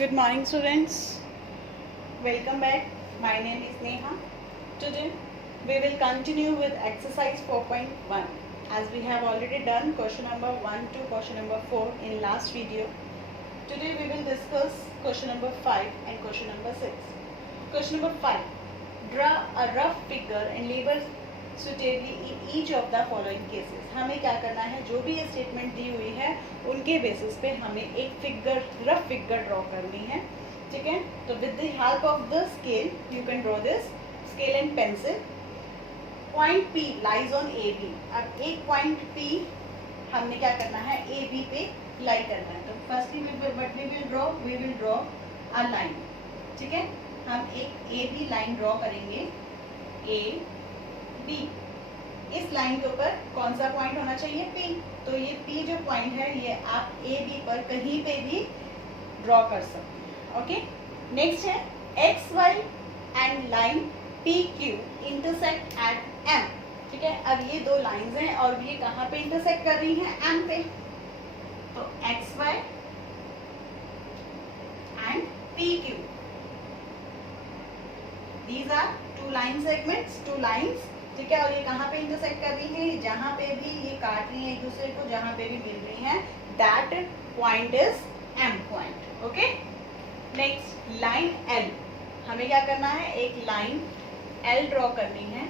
Good morning, students. Welcome back. My name is Neha. Today we will continue with exercise 4.1 as we have already done question number 1 to question number 4 in last video. Today we will discuss question number 5 and question number 6. Question number 5. Draw a rough figure and label suitably in each of the following cases. हमें क्या करना है, जो भी ये statement दी हुई है उनके बेसिस पे हमें एक फिगर, रफ फिगर ड्रॉ करनी है. ठीक है, तो with the help of the scale you can draw this scale and pencil. Point P lies on AB. अब एक पॉइंट P हमने क्या करना है, AB पे लाई करना है. तो firstly we will draw a line. ठीक है, हम एक AB लाइन ड्रॉ करेंगे. AB, इस लाइन के ऊपर कौन सा पॉइंट होना चाहिए, P. तो ये P जो पॉइंट है ये आप AB पर कहीं पे भी ड्रॉ कर सकते हैं. ओके, नेक्स्ट है XY and line PQ intersect at M. ठीक है, अब ये दो लाइंस हैं और ये कहाँ पे इंटरसेक्ट कर रही हैं, M पे. तो XY and PQ, these are two line segments, two lines. ठीक है, और ये कहाँ पे इंटरसेक्ट कर रही है, जहाँ पे भी ये काट रही है एक दूसरे को, जहाँ पे भी मिल रही है, that point is M point. Okay, next line L. हमें क्या करना है, एक लाइन L ड्रॉ करनी है.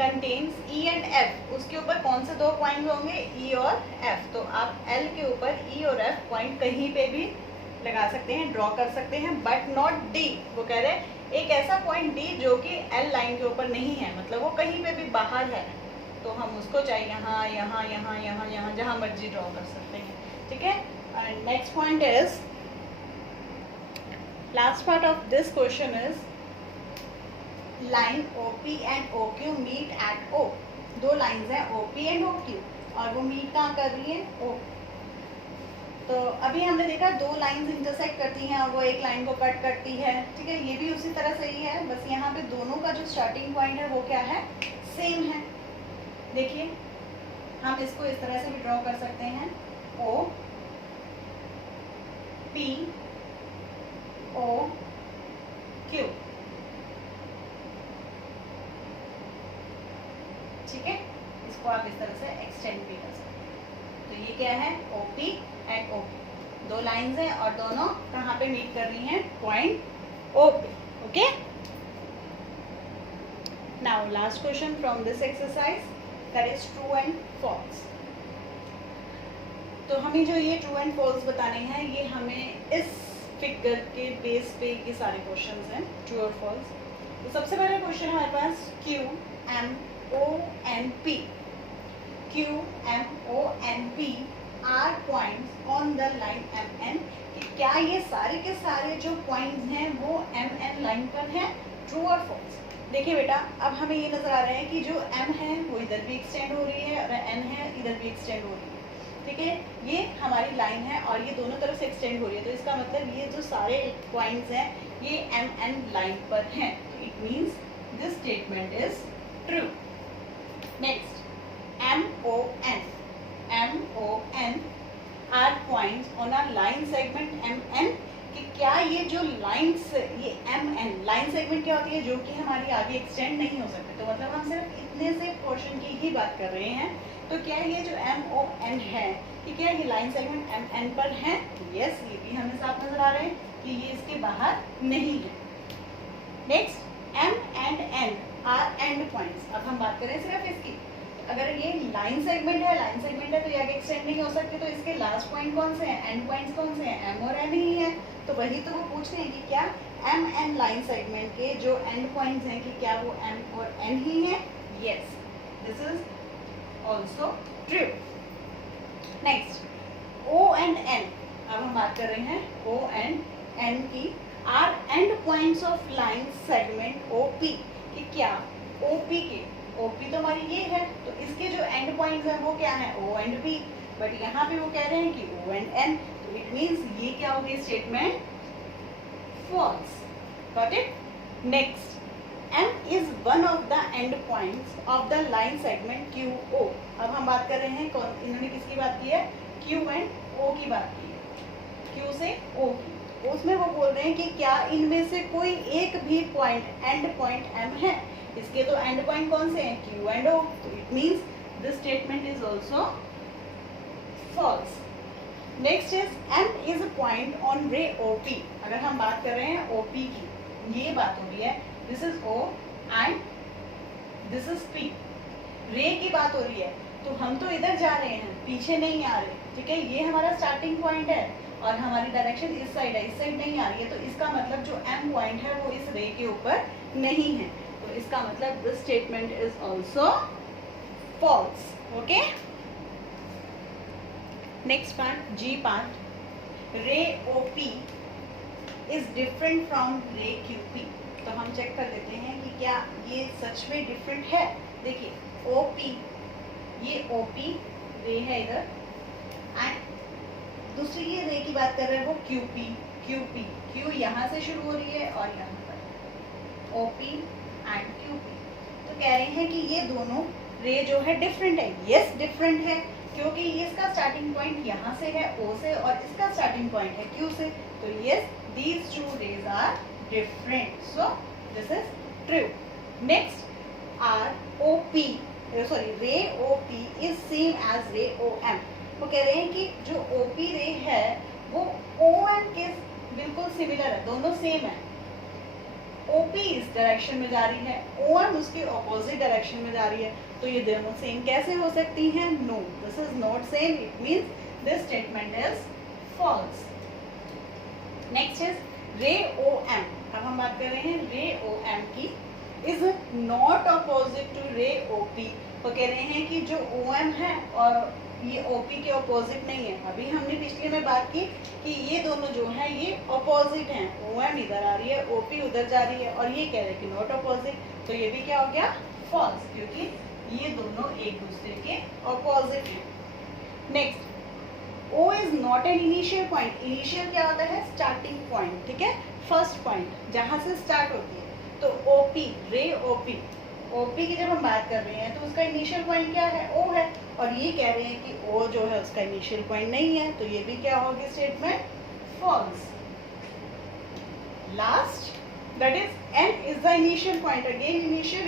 Contains E and F. उसके ऊपर कौन से दो पॉइंट होंगे, E और F. तो आप L के ऊपर E और F पॉइंट कहीं पे भी लगा सकते हैं, ड्रॉ कर सकते हैं, बट नॉट D. वो कह रहे हैं एक ऐसा पॉइंट D जो कि L लाइन के ऊपर नहीं है, मतलब वो कहीं पे भी बाहर है, तो हम उसको चाहे यहाँ यहाँ यहाँ यहाँ यहाँ जहाँ मर्जी ड्रॉ कर सकते हैं. ठीक है, next point is, last part of this question is line OP and OQ meet at O. दो लाइंस हैं OP एंड OQ और वो मीट कहाँ कर रही है, O. तो अभी हमने देखा दो लाइंस इंटरसेक्ट करती हैं और वो एक लाइन को कट करती है. ठीक है, ये भी उसी तरह से ही है, बस यहाँ पे दोनों का जो स्टार्टिंग पॉइंट है वो क्या है, सेम है. देखिए हम इसको इस तरह से भी ड्रॉ कर सकते हैं, O P O Q. ठीक है, इसको आप इस तरह से एक्सटेंड भी कर सकते हैं. तो ये क्या है, OP एंड OP. दो लाइंस हैं और दोनों कहाँ पे मीट कर रही हैं, पॉइंट O पे. Okay, now last question from this exercise, that is true and false. तो हमें जो ये ट्रू एंड फॉल्स बताने हैं, ये हमें इस फिगर के बेस पे ये सारे क्वेश्चंस हैं, ट्रू और फॉल्स. तो सबसे पहला क्वेश्चन हमारे पास Q M O N P. Q M O N P are points on the line MN. कि क्या ये सारे के सारे जो पॉइंट्स हैं वो MN लाइन पर हैं, ट्रू और फॉल्स. देखिए बेटा, अब हमें ये नजर आ रहा है कि जो M है वो इधर भी एक्सटेंड हो रही है और N है इधर भी एक्सटेंड हो रही है. ठीक है, ये हमारी लाइन है और ये दोनों तरफ से एक्सटेंड हो रही है, तो इसका मतलब ये जो सारे पॉइंट्स हैं ये MN लाइन पर हैं. तो it means this statement is true. Next MON are points on a line segment MN. कि क्या ये जो लाइन्स, ये MN लाइन सेगमेंट क्या होती है, जो कि हमारी आगे एक्सटेंड नहीं हो सकती. तो मतलब हम सिर्फ इतने से पोर्शन की ही बात कर रहे हैं. तो क्या ये जो MON है कि क्या ये लाइन सेगमेंट MN पर है, यस, ये भी हमें साफ नजर आ रहे हैं कि ये इसके बाहर नहीं है. Next M and N are end points. अब हम बात करें सिर्फ इसकी. अगर ये लाइन सेगमेंट है तो ये आगे एक्सटेंड नहीं हो सकती, तो इसके लास्ट पॉइंट कौन से हैं, एंड पॉइंट्स कौन से हैं, M और N ही है. तो वही तो वो पूछ रहे हैं कि क्या MN लाइन सेगमेंट के जो एंड पॉइंट्स हैं कि क्या वो M और N ही है. Yes, this is also true. Next O and N. अब हम बात कर रहे हैं O एंड N की. Are end points of line segment OP. कि क्या OP के, OP तो हमारी ये है, तो इसके जो एंड पॉइंट्स हैं वो क्या है, O एंड P. बट यहाँ पे वो कह रहे हैं कि O एंड N. तो इट मीन्स ये क्या होगी, statement false. Got it. Next M is one of the end points of the line segment QO. अब हम बात कर रहे हैं कौन, इन्होंने किसकी बात की है, Q एंड O की बात की है. Q से O की. उसमें वो बोल रहे हैं कि क्या इनमें से कोई एक भी पॉइंट एंड पॉइंट m है। इसके तो एंड पॉइंट कौन से हैं, q एंड o, तो it means this statement is also false. Next is m is a point on ray OP। अगर हम बात कर रहे हैं OP की, ये बात हो रही है, this is O and this is P, रे की बात हो रही है, तो हम तो इधर जा रहे हैं, पीछे नहीं आ रहे, ठीक है। ये हमारा स्टार्टिंग पॉइंट है और हमारी डायरेक्शन इस साइड है, इस साइड नहीं आ रही है, तो इसका मतलब जो m पॉइंट है वो इस रे के ऊपर नहीं है, तो इसका मतलब this statement is also false. Okay, next part, G part, ray OP is different from ray QP। तो हम चेक कर लेते हैं कि क्या ये सच में डिफरेंट है। देखिए OP, ये OP रे है इधर, एंड दूसरी ये रे की बात कर रहे हैं वो QP, Q यहाँ से शुरू हो रही है और यहाँ पर OP एंड QP। तो कह रहे हैं कि ये दोनों रे जो है डिफरेंट है। यस डिफरेंट है, क्योंकि इसका स्टार्टिंग पॉइंट यहाँ से है O से और इसका स्टार्टिंग पॉइंट है Q से, तो yes these two rays are different, so this is true. Next, ray OP is same as ray OM। वो कह रहे हैं कि जो OP रे है वो OM के बिल्कुल सिमिलर है, दोनों सेम है। OP इस डायरेक्शन में जा रही है, OM उसके ऑपोजिट डायरेक्शन में जा रही है, तो ये दोनों सेम कैसे हो सकती हैं? No, this is not same, it means this statement is false. Next is ray OM। अब हम बात कर रहे हैं रे OM की, इज नॉट अपोजिट टू रे OP। वो कह रहे हैं कि जो OM है और ये OP के अपोजिट नहीं है। अभी हमने पिछले में बात की कि ये दोनों जो हैं ये अपोजिट हैं, OM इधर आ रही है, OP उधर जा रही है, और ये कह रहे हैं कि नॉट अपोजिट, तो ये भी क्या हो गया? फॉल्स, क्योंकि ये दोनों एक दूसरे के अपोजिट हैं। Next, O is not an initial point. Initial क्या होता है? स्टार्टिंग पॉइंट, ठीक है, फर्स्ट पॉइंट जहां से स्टार्ट होती है। तो OP, रे OP की जब हम बात कर रहे हैं तो उसका इनिशियल पॉइंट क्या है? O है, और ये कह रहे हैं कि O जो है उसका इनिशियल पॉइंट नहीं है, तो ये भी क्या होगी statement? False. Last, that is N is the initial point. Again initial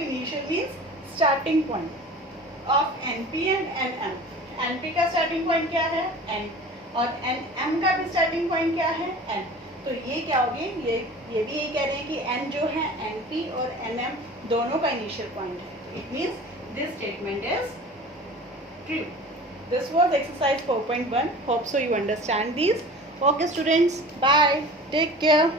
means starting point of NP and NM। NP का स्टार्टिंग पॉइंट क्या है? N, और NM का भी स्टार्टिंग पॉइंट क्या है? N। तो ये क्या होगी? ये भी यही कह रहे हैं कि N जो है NP और NM दोनों का इनिशियल पॉइंट है। It means this statement is true. This was exercise 4.1. Hope so you understand these. Okay students, bye. Take care.